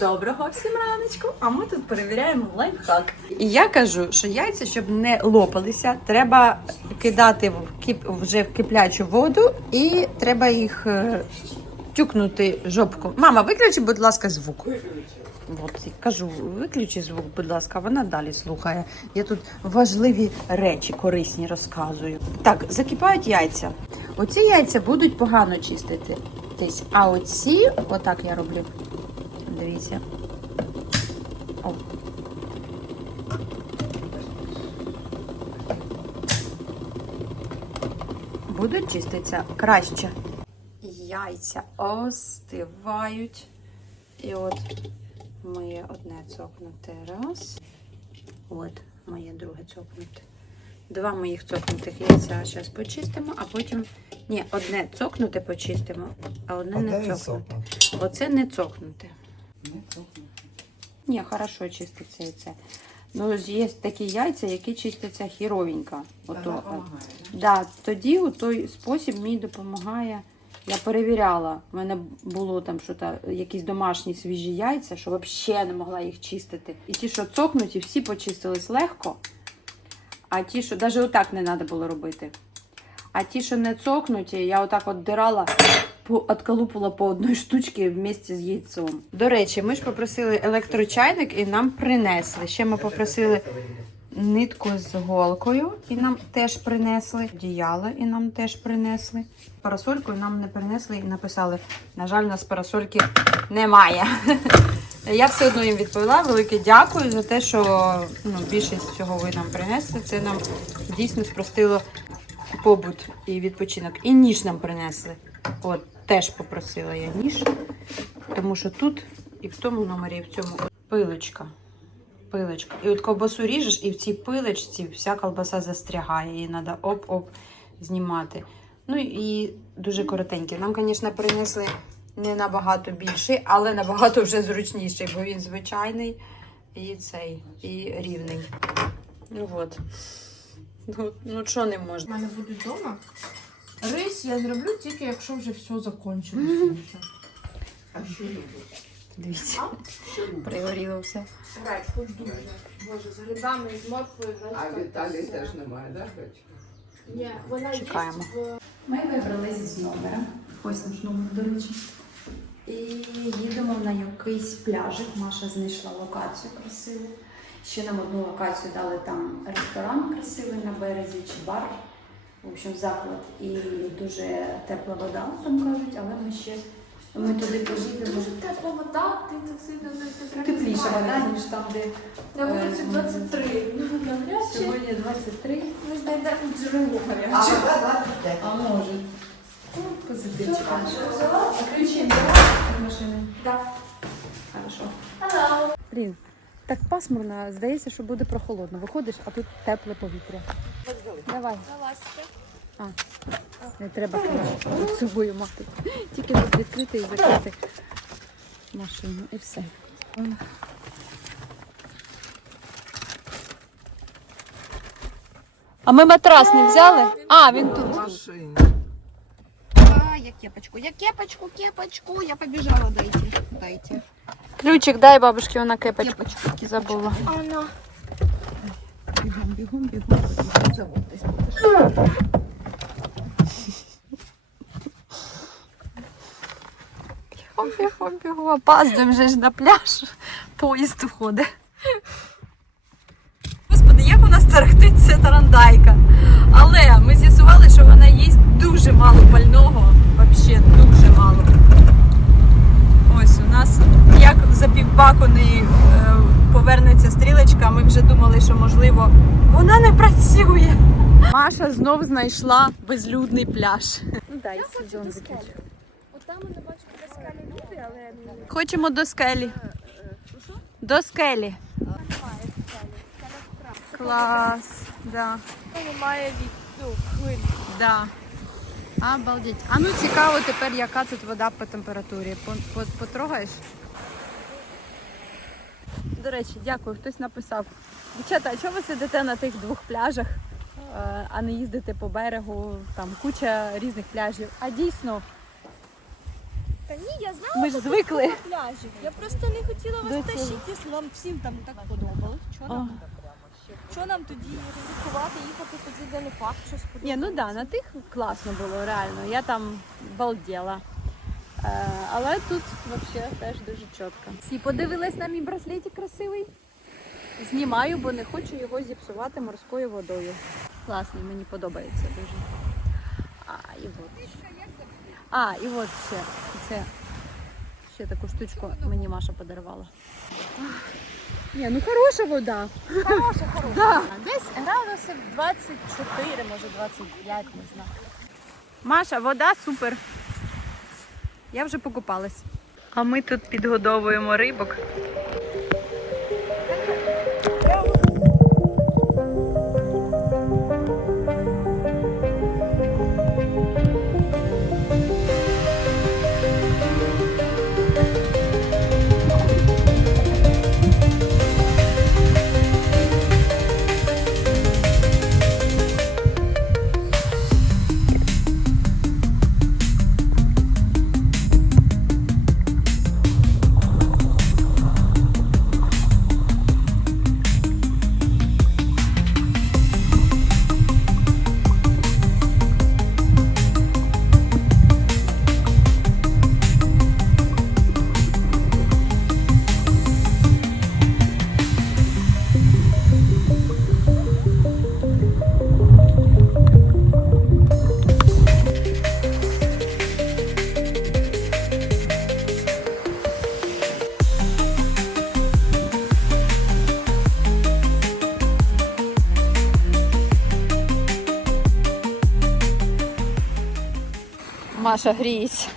Доброго всім раночку! А ми тут перевіряємо лайфхак. І я кажу, що яйця, щоб не лопалися, треба кидати в кип вже в киплячу воду і треба їх е, тюкнути жопку. Мама, виключи, будь ласка, звук. От, кажу, виключи звук, будь ласка, вона далі слухає. Я тут важливі речі корисні розказую. Так, закипають яйця. Оці яйця будуть погано чиститись, а оці, отак я роблю. Дивіться. О, будуть чиститися краще. Яйця остивають. І от моє одне цокнуте раз. От моє друге цокнуте. Два моїх цокнутих яйця зараз почистимо, а потім. Ні, одне цокнуте почистимо, а одне не цокнуте. Оце не цокнуте. Ні, хорошо чиститься яйце. Ну, є такі яйця, які чистяться хіровенько. Ото, да, тоді у той спосіб мені допомагає. Я перевіряла, в мене було там що то якісь домашні свіжі яйця, що взагалі не могла їх чистити. І ті, що цокнуті, всі почистились легко. А ті, що навіть отак не треба було робити. А ті, що не цокнуті, я отак от дирала, отколупала по одній штучці вместе з яйцом. До речі, ми ж попросили електрочайник і нам принесли. Ще ми попросили нитку з голкою і нам теж принесли. Одіяло і нам теж принесли. Парасольку нам не принесли і написали: на жаль, нас парасольки немає. Я все одно їм відповіла. Велике дякую за те, що ну, більшість цього ви нам принесли. Це нам дійсно спростило побут і відпочинок. І ніж нам принесли. От, теж попросила я ніж, тому що тут і в тому номері, і в цьому пилочка. Пилочка. І от ковбасу ріжеш, і в цій пилочці вся колбаса застрягає. Її треба оп-оп знімати. Ну і дуже коротенький. Нам, звісно, принесли не набагато більший, але набагато вже зручніший, бо він звичайний і цей, і рівний. Ну от. Ну, ну що не У мене буде вдома. Рис я зроблю тільки, якщо вже все закончилося. А що любиш? Дивіться, пригоріло все. Гречку дуже. Боже, з грибами і з морквою А. Віталій теж немає, так, гречки? Ні, вона Чекаємо. є в Ми вибралися з номера. Ось наш номер, до речі. І їдемо на якийсь пляжик. Маша знайшла локацію красиву. Ще нам одну локацію дали там ресторан красивий на березі чи бар. В общем, заклад. І дуже тепла вода, там кажуть, але ми ще ми туди поїдемо. дуже тепла вода, ти так сильно не Тепліша вода, ніж там, де На вулиці 23. Ну, навряд чи сьогодні 23. ми знайдемо джерело А гаряче. вода 25. А може. Позитивчик. Все, ключі від машини? Так. Хорошо. Hello. Блін, так пасмурно, здається, що буде прохолодно. Виходиш, а тут тепле повітря. Давай, А, не треба перед собою мати. Тільки тут відкрити і закрити машину і все. А ми матрас не взяли? А, він тут. А, я кепочку, я кепочку, кепочку, я побежала, дайте, дайте. Ключик дай бабушці, вона кепочку забула. Она. Бігом, бігом, бігом. Заводьтесь. Бігом, бігом, бігом. Опаздуємо вже ж на пляж. Поїзд уходить. Господи, як у нас тарахтить ця тарандайка. Але ми з'ясували, що вона їсть дуже мало пального. Взагалі дуже мало. Ось у нас як за півбаку не е, повернеться стрілочка, ми вже думали, що можливо вона не працює. Маша знов знайшла безлюдний пляж. Ну дай сезон закінчив. От там я бачу біля скалі люди, але Хочемо до скелі. До скелі. Клас. Да. немає від ну, хвиль. Да. Обалдеть. А ну цікаво тепер, яка тут вода по температурі. По- по- Потрогаєш? До речі, дякую. Хтось написав. Дівчата, а чого ви сидите на тих двох пляжах, е, а не їздите по берегу? Там куча різних пляжів. А дійсно, Та ні, я знала Ми ж звикли. пляжів. Я просто не хотіла вас тащити, якщо вам всім там так подобалось. Що нам, що нам тоді ризикувати, їхати тоді, де не факт, що сподобається? Ні, ну да, на тих класно було, реально. Я там балділа. Е, але тут взагалі теж дуже чітко. Всі подивились на мій браслетик красивий. Знімаю, бо не хочу його зіпсувати морською водою. Класний, мені подобається дуже. А, і от. А, і от ще. Це ще таку штучку мені Маша подарувала. Ні, ну хороша вода. Хороша, хороша. Да. Десь градусів 24, може 25, не знаю. Маша, вода супер. Я вже покупалась. А ми тут підгодовуємо рибок. Маша гріється.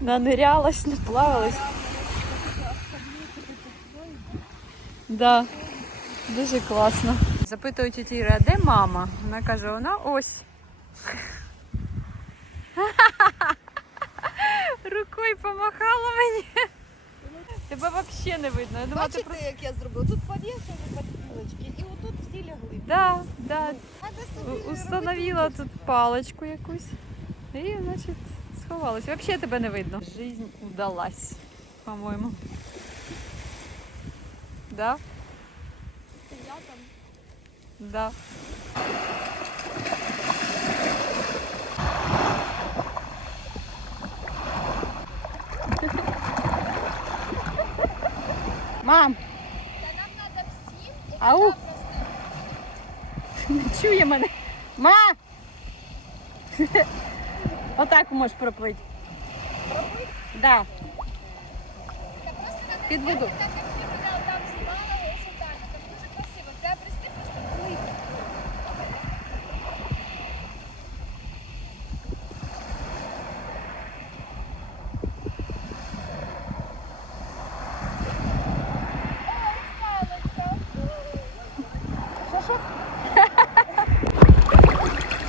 Нанирялась, наплавалась. Да, дуже класно. Запитую тіті Іри, а де мама? Вона каже, вона ось. Рукою помахала мені. Тебе взагалі не видно. Я думала, ти Бачите, як я зробила? Тут повішали подстілочки, і отут всі лягли. Да, да. Надо собі У- Установила тут паличку якусь. І, значить, сховалась. Взагалі тебе не видно. Жизнь удалась, по-моєму. Да? Я там. Да. Мам! Та нам треба всім, Ау! Не чує мене. Ма! Отак можеш проплити. Проплити? Да. Під воду.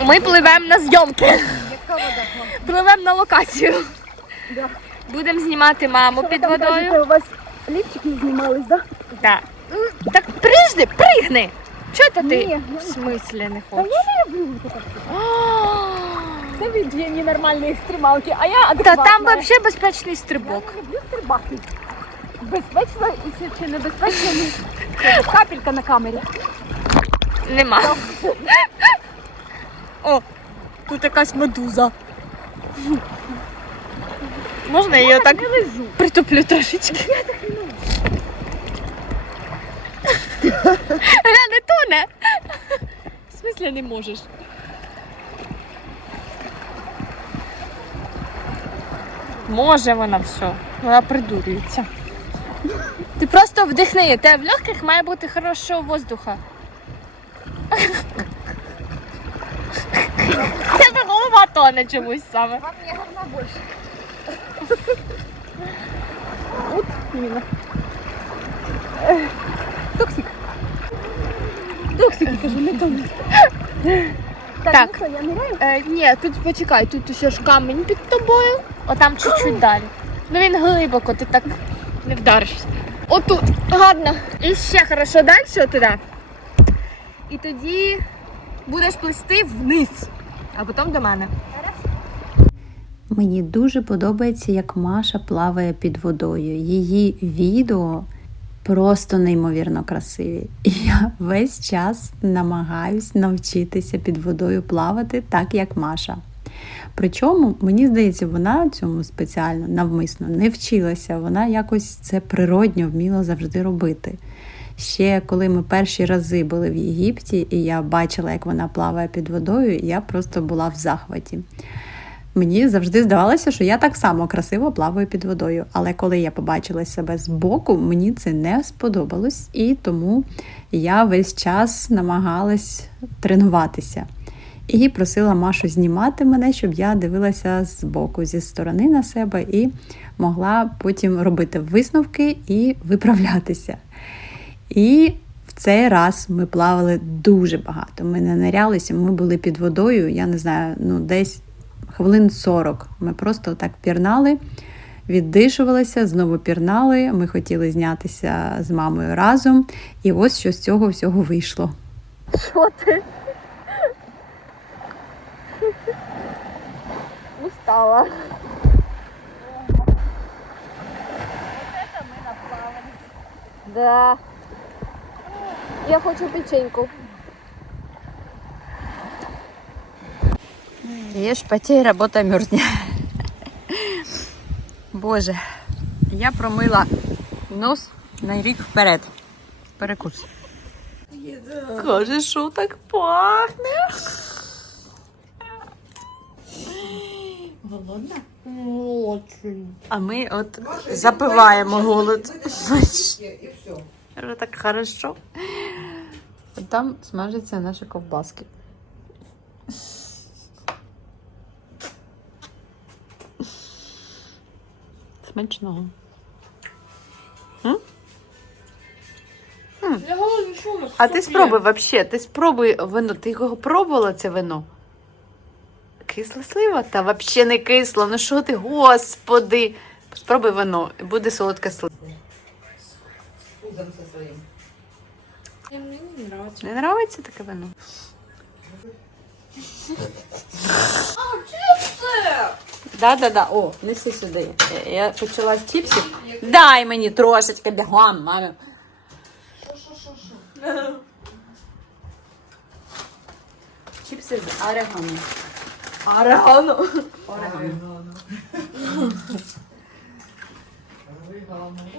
Ми пливемо на зйомки. Пливемо на локацію. Будемо знімати маму під водою. у вас лівчики знімались, так? Да. Ну, Так прижди, пригни. Чого то ти в смислі не хочеш? Це від ненормальної стрималки, а я Та там взагалі безпечний стрибок. люблю стрибати. Безпечно і чи, чи небезпечно? ні. Це капелька на камері. Нема. О, тут якась медуза. Можна я її так притуплю трошечки? Гля, не можу. Вона не тоне. В смислі не можеш? Може вона все. Вона придурюється. Ти просто вдихни, тебе в легких має бути хорошого воздуха. Тебе тоне чомусь саме. Вам не говна більше. Іменно. Ех, Токсик. Токсик, кажу, не там. Так. ну що, я ниряю? Е, ні, тут почекай, тут ще ж камінь під тобою, отам чуть-чуть далі. Ну він глибоко, ти так не вдаришся. Отут, гарно. І ще хорошо далі туди. І тоді будеш плисти вниз, а потім до мене. Мені дуже подобається, як Маша плаває під водою. Її відео просто неймовірно красиві. І я весь час намагаюсь навчитися під водою плавати так, як Маша. Причому, мені здається, вона цьому спеціально навмисно не вчилася. Вона якось це природньо вміла завжди робити. Ще коли ми перші рази були в Єгипті, і я бачила, як вона плаває під водою, я просто була в захваті. Мені завжди здавалося, що я так само красиво плаваю під водою. Але коли я побачила себе збоку, мені це не сподобалось, і тому я весь час намагалась тренуватися. І просила Машу знімати мене, щоб я дивилася збоку, зі сторони на себе і могла потім робити висновки і виправлятися. І в цей раз ми плавали дуже багато. Ми не нирялися, ми були під водою, я не знаю, ну десь хвилин 40. Ми просто так пірнали, віддишувалися, знову пірнали. Ми хотіли знятися з мамою разом. І ось що з цього всього вийшло. Що ти? Устала. Да. Я хочу печеньку. Ешь, потей, работа мерзне. Боже, я промила нос на рік вперед. Перекус. Каже, що так пахне. Голодна? Очень. А ми от запиваємо голод. Вже так хорошо. Там смажаться наші ковбаски. Смачного. Я голодна, що у нас? А ти спробуй вообще, ти спробуй вино. Ти його пробувала це вино? Кисло слива? Та вообще не кисло. Ну що ти, господи. Спробуй вино, буде солодке слива. Мені не нравится. Не подобається таке вино? Да, да, да. О, неси сюди. Я- почала з чіпсів. Дай мені трошечки бігом, мамі. Чіпси з орегано. Орегано. Орегано.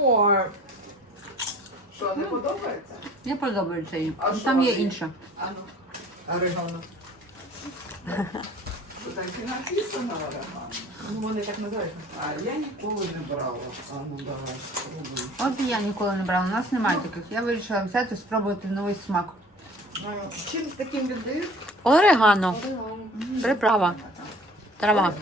Ой. Що, не подобається? Мені подобається їм. А Ну, Там є вони? інше. А ну, орегано. Так і написано орегано. Ну, вони так називають. А я ніколи не брала. А ну давай, спробуй. От і я ніколи не брала. У нас немає таких. Я вирішила взяти спробувати новий смак. А, Чим з таким віддають? Орегано. Приправа. Трава.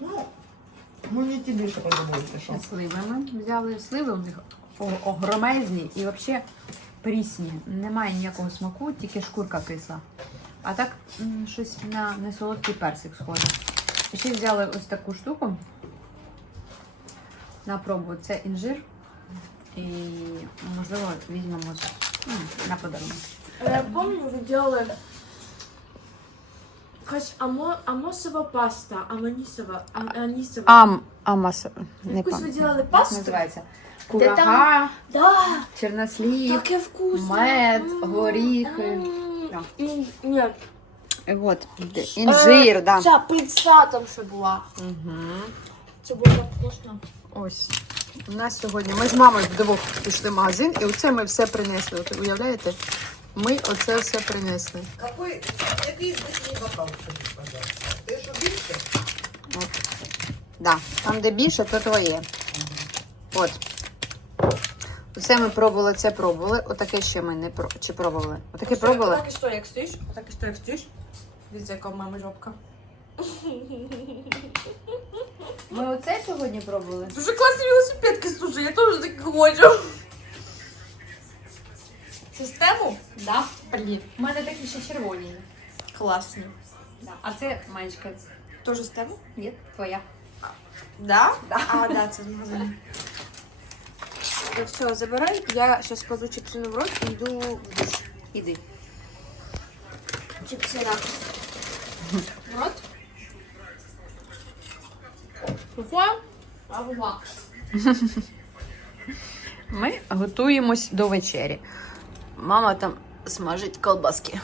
Ну, мені ті більше подобається, що. Сливами взяли. Сливи у них о- огромезні і взагалі прісні. Немає ніякого смаку, тільки шкурка кисла. А так щось на несолодкий персик схоже. Ще взяли ось таку штуку. На пробу. Це інжир. І можливо візьмемо на подарунок. Я помню, ви делали якась амо, амосова паста, аманісова, а, анісова. Ам, амас. Не Якусь ви пам'ятаю. делали Як пасту? називається? Де там- Да, чернослів. таке вкусно. мед, М, горіхи. м, Да. м, Ні, От, де- інжир, Е, да. Ця пицца там ще була. Угу. Це було так вкусно. Ось. У нас сьогодні ми з мамою вдвох пішли в магазин, і оце ми все принесли. От, уявляєте? Ми оце все принесли. Какой, який здесь бокал, скажи, пожалуйста? Ти що більше? Да. Там, де більше, то твоє. От. Оце ми пробували, це пробували. Отаке ще ми не про... чи пробували. Отаке пробували. Так і що, як стоїш? Так і що, як стоїш? Дивіться, яка мами жопка. Ми оце сьогодні пробували. Дуже класні велосипедки, слушай, я теж так хочу. Систему? Да? Блін. У мене такі ще червоні. Класні. Да. А це маєчка. Тоже систему? Ні, твоя. Да? Да. А, да, це з магазину. Ну все, забирай. Я зараз кладу чіпсину в рот і йду в душ. Іди. чипси нахуй. Рот. Фуфа. Ава. Ми готуємось до вечері. Мама там смажить колбаски.